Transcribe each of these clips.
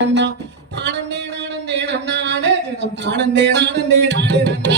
ஆனந்தே ஆனந்தே ஆனந்தே ஆனந்தே ஆனந்தே ஆனந்தே ஆனந்தே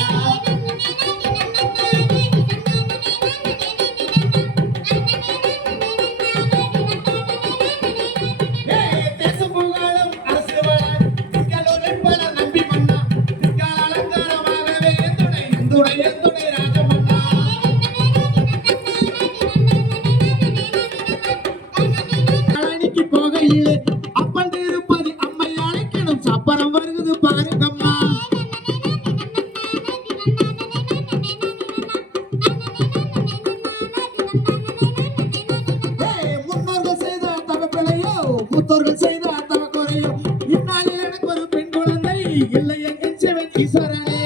ஈஸ்வரனே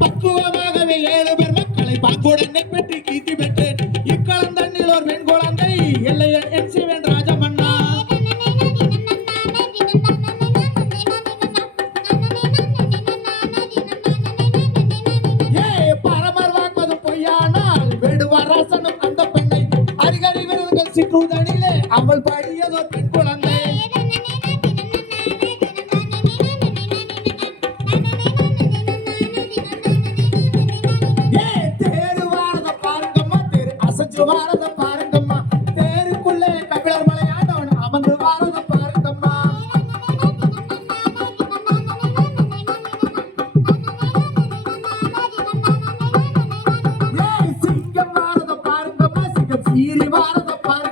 பக்குவமாகவே ஏழு பேர் மக்களை பங்குடனை பெற்று கீர்த்தி அவள் படியதோ பெண் குழந்தை. தேரு வாரத பாருங்கம்மா தேரு அசைச்சு வாரத பாருங்கம்மா. தேருக்குள்ளே கபிலர் மலையானவன் அமர்ந்து வாரத பாருங்கம்மா. சீரி வாரத பாருங்க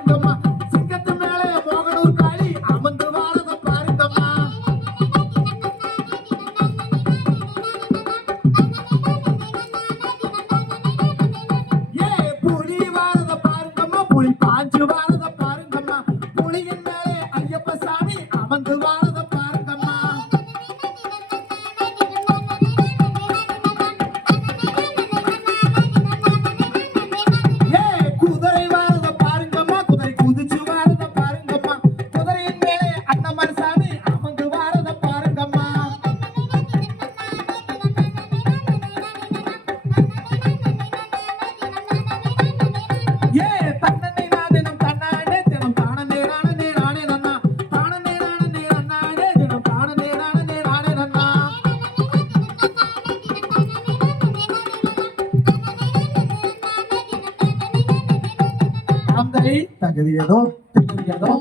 Tám tới Ý, tại vì bây giờ tôi.